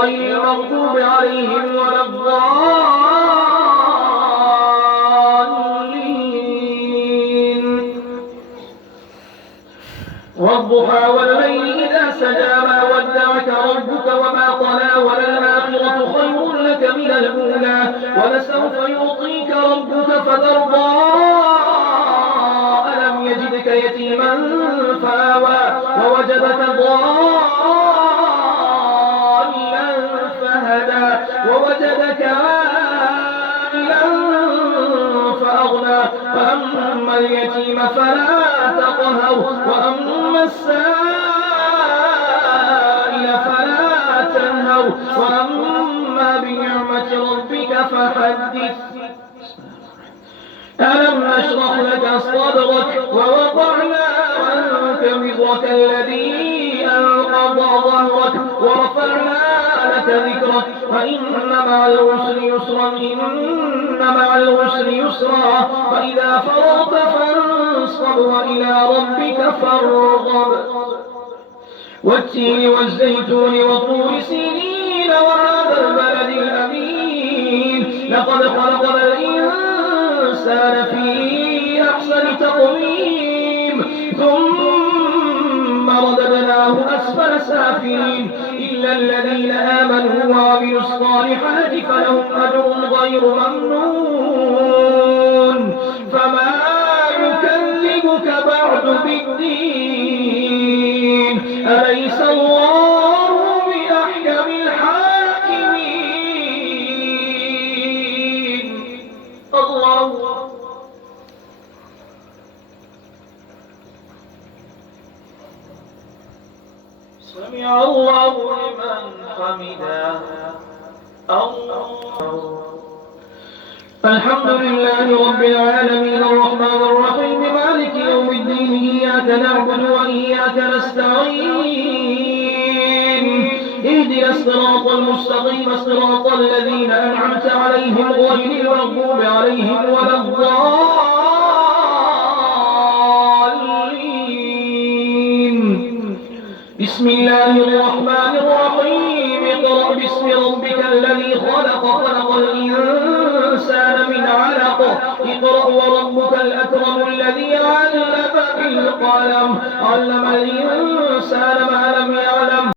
غير المغضوب عليهم ولا الضالين. والضحى والليل إذا سجى ما ودعك ربك وما قلى وللآخرة خير لك من الأولى ولسوف يعطيك ربك فترضى. ألم يجدك يتيما فآوى ووجدك ضالا فهدى ووجدك عائلا فأغنى فأما اليتيم فلا تقهر وأما السائل فلا تنهر وأما بنعمة ربك فحدث. ألم نشرح لك صدرك ووضعنا عنك وزرك الذي أنقض ظهرك ورفعنا لك ذكرك فإن مع العسر يسرا إن مع العسر يسرا فإذا فرغت فانصب وإلى ربك فارغب. والتين والزيتون وطور سينين وهذا البلد الأمين لقد خلقنا الإنسان في أحسن تقويم ثم رددناه أسفل سافلين إلا الذين آمنوا وعملوا الصالحات فلهم أجر غير ممنون. فما يكذبك بعد بالدين أليس الله بأحكم الحاكمين. الله سمع الله لمن حمده. الحمد لله رب العالمين الرحمن الرحيم مالك يوم الدين إياك نعبد وإياك نستعين اهدنا الصراط المستقيم صراط الذين أنعمت عليهم غير المغضوب عليهم ولا الضالين. بسم الله الرحمن الرحيم اقرأ باسم ربك الذي خلق خلق الإنسان من علق اقرأ وربك الأكرم الذي علم بالقلم علم الإنسان ما لم يعلم